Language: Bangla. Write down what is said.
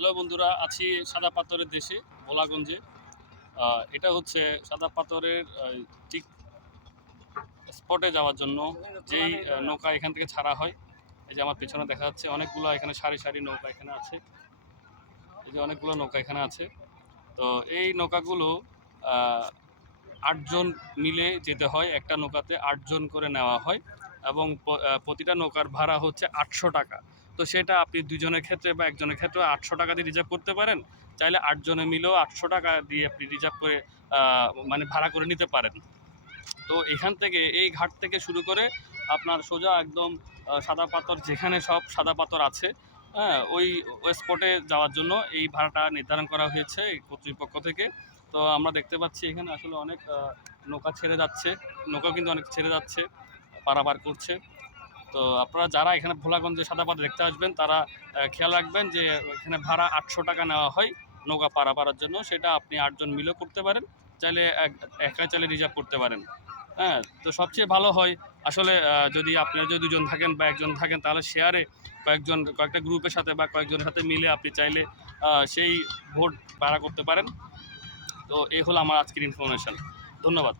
হ্যালো বন্ধুরা, আছি সাদা পাথরের দেশে ভোলাগঞ্জে। এটা হচ্ছে সাদা পাথরের ঠিক স্পটে যাওয়ার জন্য যেই নৌকা এখান থেকে ছাড়া হয়। এই যে আমার পেছনে দেখা যাচ্ছে অনেকগুলো এখানে সারি সারি নৌকা এখানে আছে। এই যে অনেকগুলো নৌকা এখানে আছে। তো এই নৌকাগুলো ৮ জন মিলে যেতে হয়। একটা নৌকাতে ৮ জন করে নেওয়া হয় এবং প্রতিটা নৌকার ভাড়া হচ্ছে ৮০০ টাকা। তো সেটা আপনি ২ জনের ক্ষেত্রে বা একজনের ক্ষেত্রে ৮০০ টাকা দিয়ে রিজার্ভ করতে পারেন। চাইলে ৮ জনে মিলেও ৮০০ টাকা দিয়ে আপনি রিজার্ভ করে মানে ভাড়া করে নিতে পারেন। তো এখান থেকে এই ঘাট থেকে শুরু করে আপনার সোজা একদম সাদা পাথর, যেখানে সব সাদা পাথর আছে, হ্যাঁ, ওই স্পটে যাওয়ার জন্য এই ভাড়াটা নির্ধারণ করা হয়েছে এই কর্তৃপক্ষ থেকে। তো আমরা দেখতে পাচ্ছি এখানে আসলে অনেক নৌকা ছেড়ে যাচ্ছে, নৌকা কিন্তু অনেক ছেড়ে যাচ্ছে, পারাপার করছে। তো আপনারা যারা এখানে ভোলাগঞ্জে সাদা পাথর দেখতে আসবেন তারা খেয়াল রাখবেন যে এখানে ভাড়া ৮০০ টাকা নেওয়া হয় নৌকা পারাপারের জন্য। সেটা আপনি ৮ জন মিলেও করতে পারেন, চাইলে একা চাইলে রিজার্ভ করতে পারেন। হ্যাঁ, তো সবচেয়ে ভালো হয় আসলে যদি আপনারা যদি ২ জন থাকেন বা একজন থাকেন তাহলে শেয়ারে কয়েকটা গ্রুপের সাথে বা কয়েকজনের সাথে মিলে আপনি চাইলে সেই ভোট ভাড়া করতে পারেন। তো এই হলো আমার আজকের ইনফরমেশন। ধন্যবাদ।